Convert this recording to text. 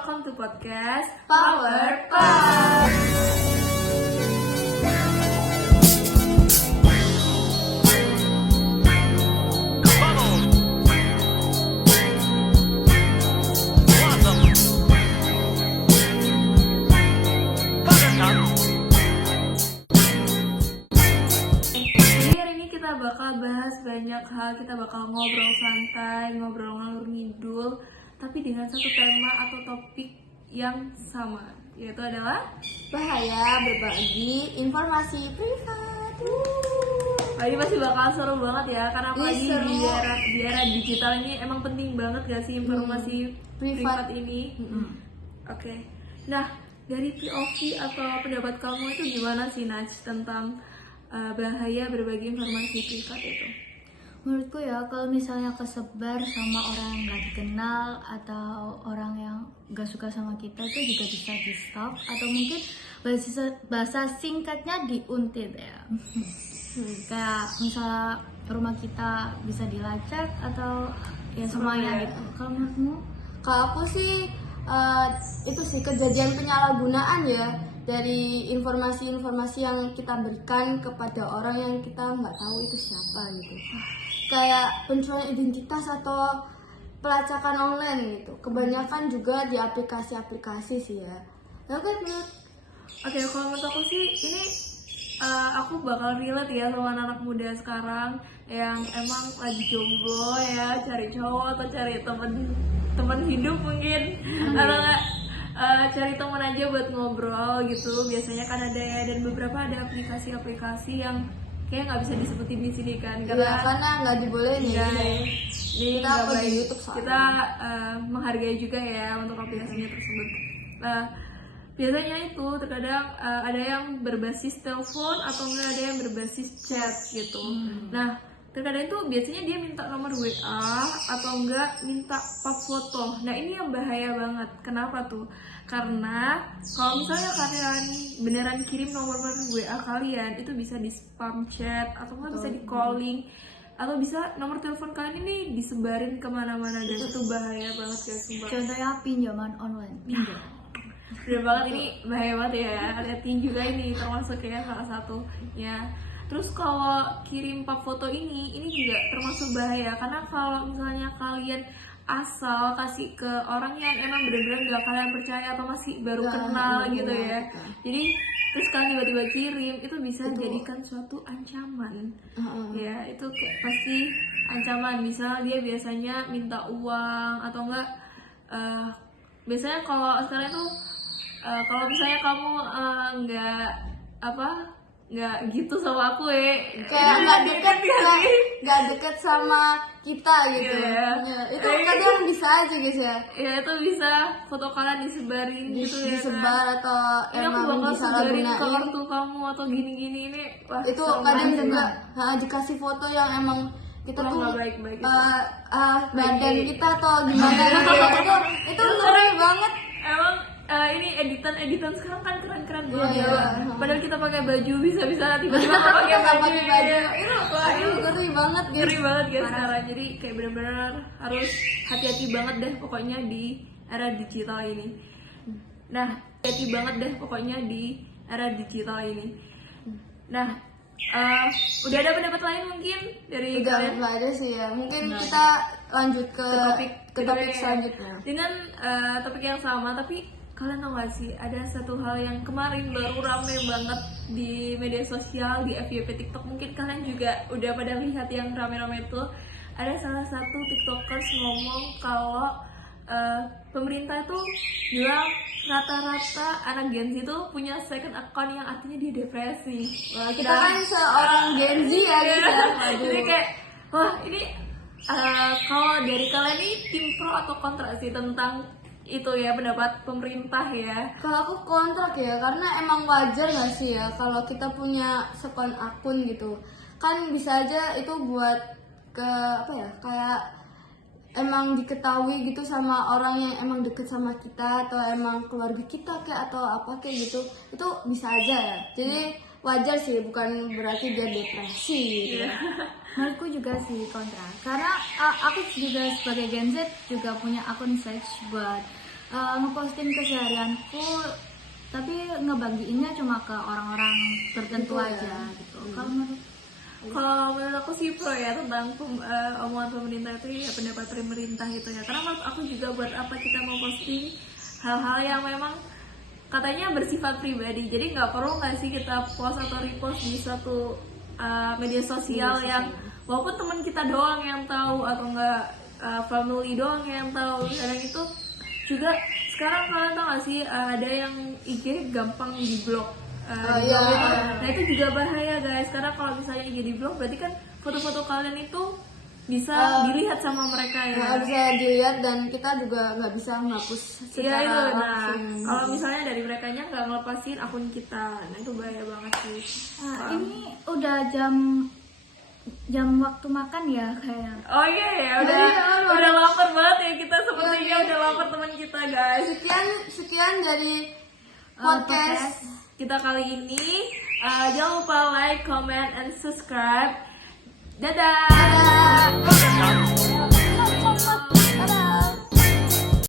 welcome to podcast Power Pop. Jadi hari ini kita bakal bahas banyak hal, kita bakal ngobrol santai, ngobrol ngalur ngidul, tapi dengan satu tema atau topik yang sama, yaitu adalah Bahaya berbagi informasi privat. ini pasti bakal seru banget ya, karena apalagi seru. di era digital ini emang penting banget gak sih informasi privat ini. Oke. Nah, dari POV atau pendapat kamu itu gimana sih, Naj, tentang bahaya berbagi informasi privat itu? Menurutku ya, kalau misalnya kesebar sama orang yang gak dikenal atau orang yang gak suka sama kita, itu juga bisa di stop, atau mungkin bahasa singkatnya diuntit ya. Kayak misalnya rumah kita bisa dilacak atau ya semuanya gitu. Kalau menurutmu? Kalau aku sih itu sih kejadian penyalahgunaan ya dari informasi-informasi yang kita berikan kepada orang yang kita nggak tahu itu siapa gitu. Kayak pencurian identitas atau pelacakan online gitu. Kebanyakan juga di aplikasi-aplikasi sih ya. Oke, Kalau menurut aku sih ini aku bakal relate ya sama anak muda sekarang yang emang lagi jomblo ya, cari cowok atau cari teman hidup mungkin, atau enggak cari teman aja buat ngobrol gitu. Biasanya kan ada ya, dan beberapa ada aplikasi-aplikasi yang kayak nggak bisa disebutin di sini kan, karena nggak dibolehin ya. Ini Kita nggak upload di baik. YouTube soalnya. Kita menghargai juga ya untuk aplikasinya tersebut. Biasanya itu terkadang ada yang berbasis telepon atau enggak ada yang berbasis chat gitu. Nah, terkadang itu biasanya dia minta nomor WA atau enggak minta pap foto. Nah, ini yang bahaya banget. Kenapa tuh? Karena kalau misalnya kalian beneran kirim nomor WA kalian, itu bisa di spam chat atau enggak bisa di calling, atau bisa nomor telepon kalian ini disebarin kemana-mana, dan itu bahaya banget guys, sumpah. Contohnya pinjaman online, pinjam. Udah banget, ini bahaya banget ya. Liatin juga ini termasuk ya salah satunya. Terus kalau kirim pap foto ini juga termasuk bahaya, karena kalau misalnya kalian asal kasih ke orang yang emang bener-bener gak kalian percaya atau masih baru kenal gitu ya, jadi terus kalian tiba-tiba kirim, itu bisa jadikan suatu ancaman. Ya, itu kayak pasti ancaman. Misal dia biasanya minta uang atau enggak, biasanya kalau sekarang itu kalau misalnya kamu nggak gitu sama aku kayak nggak deket sama kita gitu. Iya. Itu kadang bisa aja guys ya. Ya, itu bisa foto kalian disebarin gitu ya, Disebar atau ini aku emang bakal sebarin ke disalahgunain. ortu kamu atau gini-gini, ini wah, Itu serem kadang banget. juga dikasih foto yang emang kita Wah, tuh nggak baik-baik gitu. badan kita atau gimana gitu. Itu ngeri banget. Emang ini editan sekarang kan keren-keren banget. Iya. Padahal kita pakai baju bisa tiba-tiba nggak pakai Nggak baju. pakai baju. Wah, Itu ngeri banget guys. ngeri banget guys sekarang. Jadi kayak benar-benar harus hati-hati banget deh pokoknya di era digital ini. Nah, hati-hati banget deh pokoknya di era digital ini. Nah, udah ada pendapat lain mungkin dari Udah kalian? nggak ada sih ya. Mungkin kita lanjut ke topik selanjutnya. Dengan topik yang sama, tapi kalian tau gak sih, ada satu hal yang kemarin baru rame banget di media sosial, di FYP TikTok. Mungkin kalian juga udah pada lihat yang rame-rame itu. Ada salah satu tiktokers ngomong kalau pemerintah itu bilang rata-rata anak Gen Z itu punya second account, yang artinya dia depresi. Wah, kita kan seorang Gen Z ya guys ya. Jadi kayak, wah ini kalau dari kalian ini tim pro atau kontra sih tentang itu ya, pendapat pemerintah ya? Kalau aku kontrak ya, karena emang wajar gak sih ya kalau kita punya second akun gitu. Kan bisa aja itu buat kayak emang diketahui gitu sama orang yang emang deket sama kita, atau emang keluarga kita kayak atau apa kayak gitu. Itu bisa aja ya. Jadi wajar sih, bukan berarti dia depresi gitu. Menurutku juga sih kontra, karena aku juga sebagai Gen Z juga punya akun search buat ngeposting keseharianku, tapi ngebagiinnya cuma ke orang-orang tertentu Tentu ya. aja gitu. Kalau menurut aku sih pro ya tentang omongan pemerintah itu ya, pendapat pemerintah itu ya. Karena menurut aku juga buat apa kita mau posting hal-hal yang memang katanya bersifat pribadi. Jadi nggak perlu nggak sih kita post atau repost di suatu media sosial yang walaupun teman kita doang yang tahu atau enggak family doang yang tahu. Kadang itu juga sekarang kalian tau gak sih ada yang IG gampang di blok. Iya. Nah itu juga bahaya guys, karena kalau misalnya IG di blok berarti kan foto-foto kalian itu bisa dilihat sama mereka ya. Nggak bisa dilihat dan kita juga nggak bisa menghapus Iya secara itu. Nah langsung. kalau misalnya dari mereka nya nggak ngelepasin akun kita, nah itu bahaya banget sih. Ini udah jam waktu makan ya kayaknya. Oh iya ya, udah lapar banget ya kita, sepertinya udah lapar teman kita guys. Sekian dari podcast. Kita kali ini jangan lupa like, comment, and subscribe. Dadah. Dadah.